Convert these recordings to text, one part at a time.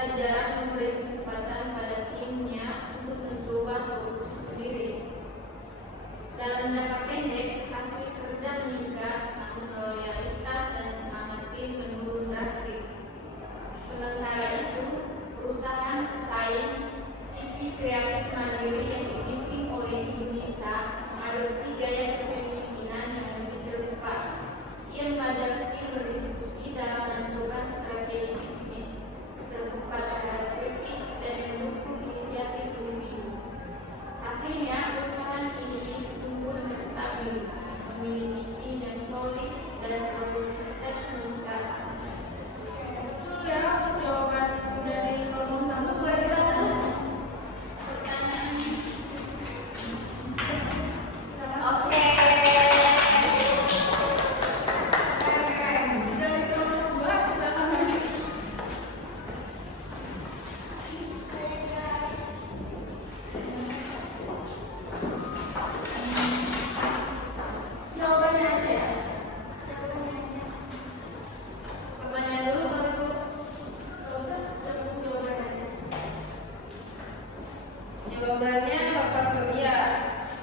serta jarang memberi kesempatan pada timnya untuk mencoba solusi sendiri. Dalam jangka pendek, hasil kerja meningkat, namun loyalitas dan semangat tim menurun drastis. Sementara itu, perusahaan pesaing CV kreatif mandiri yang dipimpin oleh Ibu Nisa mengadopsi gaya kepemimpinan yang lebih terbuka. Ia mengajak tim berdiskusi dalam menentukan strategi bisnis, terbuka terhadap kritik dan mendukung inisiatif individu. Hasilnya, perusahaan ini tumbuh dengan stabil, memiliki tim yang solid dan produktivitas meningkat. Betul ya, jawaban dari kelompok 1 boleh kita terus? Pertanyaan. Oke. Dari kelompok 2 silakan maju. Jawabannya aja ya. Pertanyaan dulu baru Ibu. Kalau enggak, langsung jawabannya aja. Jawabannya Bapak Surya.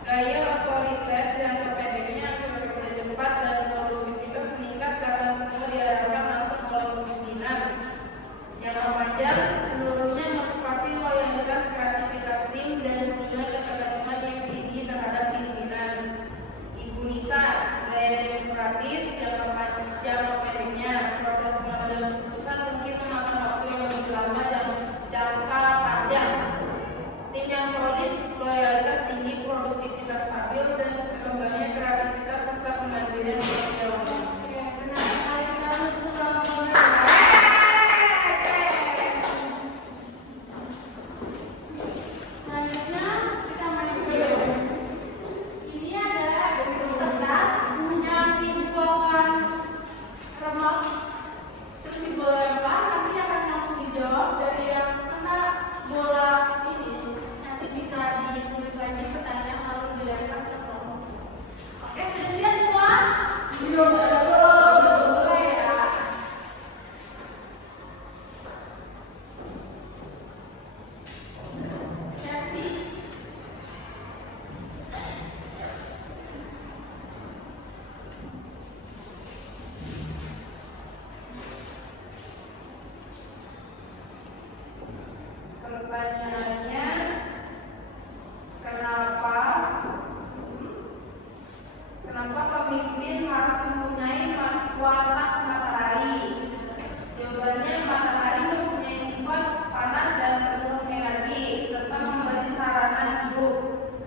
Gaya otoriter jangka pendeknya akan bekerja cepat dan produktivitas meningkat karena semua diarahkan langsung oleh pimpinan. Jangka panjang, menurunnya motivasi, loyalitas, kreativitas tim dan munculnya ketergantungan yang tinggi terhadap pimpinan. Ibu Nisa, gaya demokratis jangka pendeknya, proses pengambilan keputusan mungkin memakan waktu yang lebih lama jangka panjang. Tim yang solid, loyalitas tinggi, produktivitas stabil, dan berkembangnya kreativitas serta kemandirian bertanggung jawab. Oke, kenapa kalian harus suka ngomongin? Selanjutnya kita main game. Ini ada kertas yang Ibu akan remak, terus Ibu lempar, nanti akan langsung dijawab dari yang kena bola ini. Nanti bisa ditulis lagi pertanyaan lalu dilempar ke kelompok. Oke, sudah siap semua? Mulai ya. Happy. Pertanyaannya, kenapa pemimpin harus mempunyai watak matahari? Jawabannya, matahari mempunyai sifat panas dan penuh energi serta memberi sarana hidup.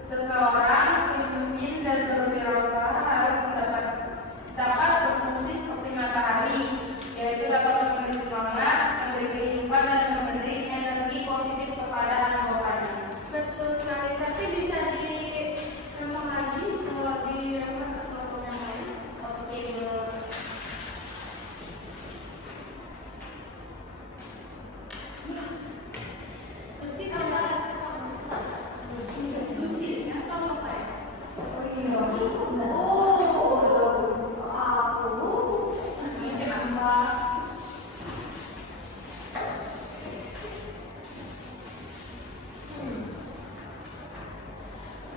Seseorang pemimpin dan berwirausaha harus dapat berfungsi seperti matahari, yaitu dapat memberi semangat, memberi kehidupan dan memberi energi positif kepada anggotanya. Betul sekali, tapi bisa diremang lagi kalau diremang ke kelompok yang lain. Oke, Bu. Lucy sama Lucy ya, kamu apa ya?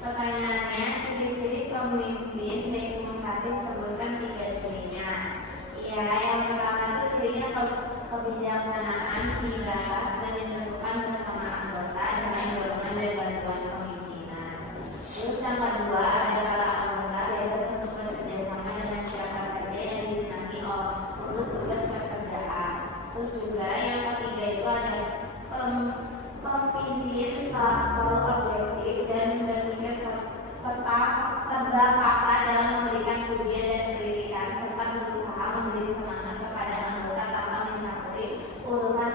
Pertanyaannya, ciri-ciri pemimpin demokrasi sebutkan 3 cirinya. Ya, yang pertama itu cirinya kebijaksanaan dibahas dan ditentukan bersama anggota dengan dorongan dan bantuan pemimpinan. Terus yang kedua adalah anggota bebas untuk bekerja sama dengan siapa saja yang disenangi untuk tugas pekerjaan. Terus juga yang ketiga itu ada pemimpin selalu objektif dan berpikir serta fakta dalam memberikan pujian dan kritikan serta berusaha memberi semangat kepada anggota tanpa mencampuri urusan